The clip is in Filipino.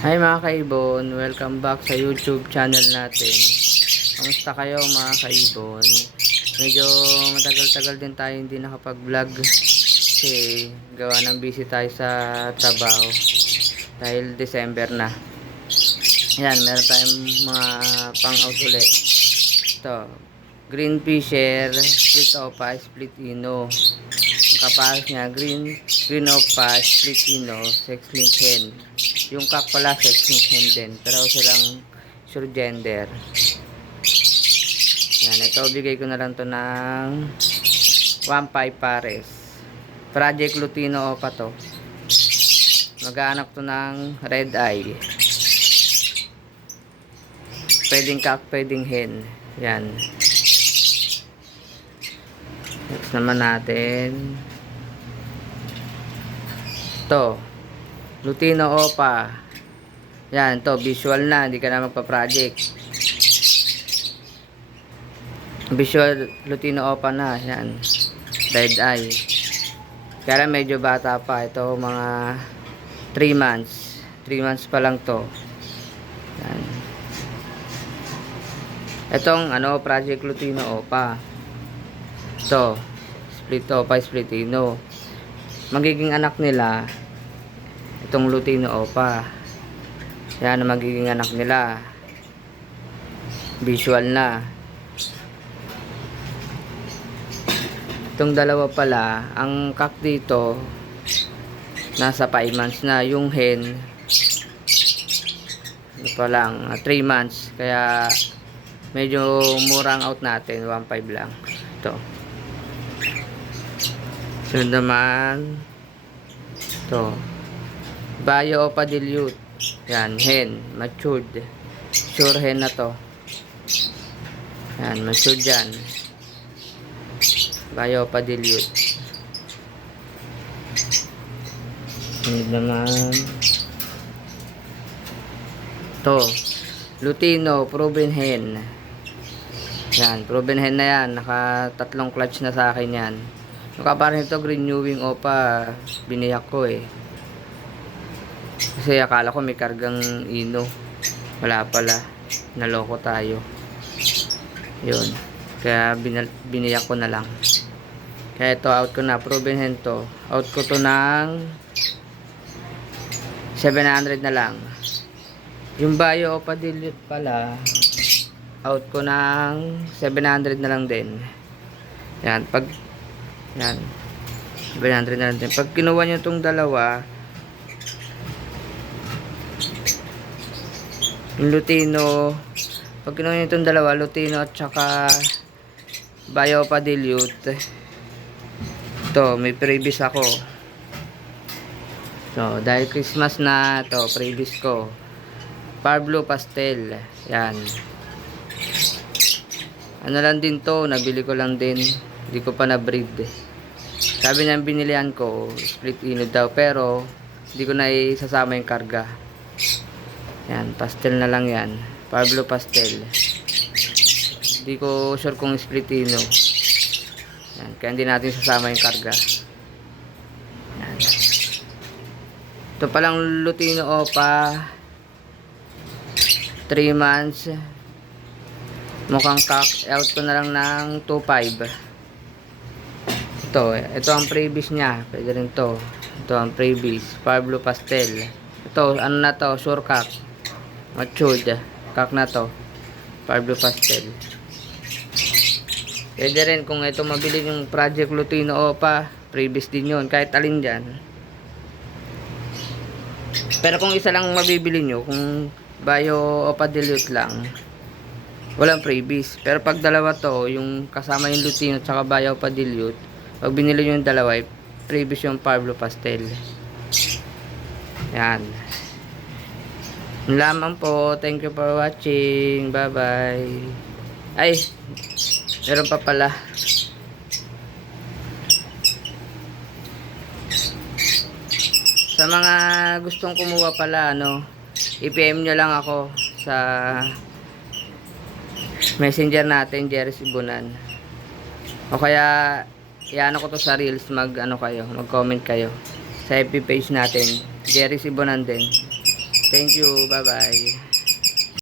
Hi mga kaibon, welcome back sa YouTube channel natin. Kamusta kayo mga kaibon? Medyo matagal-tagal din tayo hindi nakapag-vlog kasi gawa ng busy tayo sa trabaho dahil December na. Yan, meron tayong mga pang-out ulit. Ito, green fisher, split opa, split ino. Ang kapares niya, green opa, split ino, sex link hen. Yung kak pala sex link hen din, pero silang sure gender. Yan, ito bigay ko na lang to ng 1.5 pares. Project Lutino opa to. Mag-aanak to ng red eye. Pwedeng kak, pwedeng hen. Yan. Next naman natin to Lutino opa. Yan, to visual na, hindi ka na magpa-project. Visual Lutino opa na, yan. Red eye. Kaya medyo bata pa ito, mga 3 months. 3 months pa lang to. Yan. Itong Project Lutino opa. To split opa, split ino. Magiging anak nila itong Lutino opa. Yan ang magiging anak nila. Visual na. Itong dalawa pala, ang kak dito nasa 5 months na. Yung hen pa lang 3 months. Kaya medyo murang out natin, 1.5 lang. Ito. So naman ito, Bayo opa dilute. Yan, hen, matured. Sure hen na to. Yan, matured yan. Bayo opa dilute. Yan naman to, Lutino proven hen. Yan, proven hen na yan. Naka 3 clutch na sa akin yan. Yung kaparin nito, green newing opa, biniyak ko eh. Kasi akala ko may kargang ino. Wala pala. Naloko tayo. Yun. Kaya biniyak ko na lang. Kaya ito, out ko na. Proven hen to. Out ko to ng 700 na lang. Yung Bayo opa dilute pala, out ko ng 700 na lang din. Yan. Yan. 700 na lang din. Pag kinuha nyo itong dalawa, yung Lutino, pag kinuha nyo itong dalawa, Lutino at saka Bayo opa dilute, ito, may previous ako. So, dahil Christmas na, ito, previous ko. Pablo Pastel. Yan. Ano lang din to, nabili ko lang din. Hindi ko pa na-breed. Sabi niya binilihan ko, split ino daw, pero hindi ko na isasama yung karga. Yan, pastel na lang yan. Pablo Pastel. Hindi ko sure kung split ino. Yan, kaya hindi natin sasama yung karga. Yan. Ito palang Lutino opa, 3 months. Mukhang kak, out ko na lang ng 2.5. Ito ang previous niya. Pwede rin to. Ito ang previous. Pablo Pastel. Ito, ano na to? Sure kak. Matured. Kak na to. Pablo Pastel. Pwede rin kung ito mabili yung Project Lutino opa. Previous din yun. Kahit alin dyan. Pero kung isa lang mabibili nyo, kung Bayo opa dilute lang, walang previous. Pero pag dalawa to, yung kasama yung Lutino at saka Bayo opa dilute, pag binili nyo yung dalawa, previous yung Pablo Pastel. Yan. Yun lamang po. Thank you for watching. Bye bye. Ay, meron pa pala. Sa mga gustong kumuha pala, i-PM nyo lang ako sa messenger natin, Jerry Sibunan. O kaya iano ko to sa reels, mag-comment kayo sa FB page natin, Jerry Sibunan din. Thank you. Bye-bye.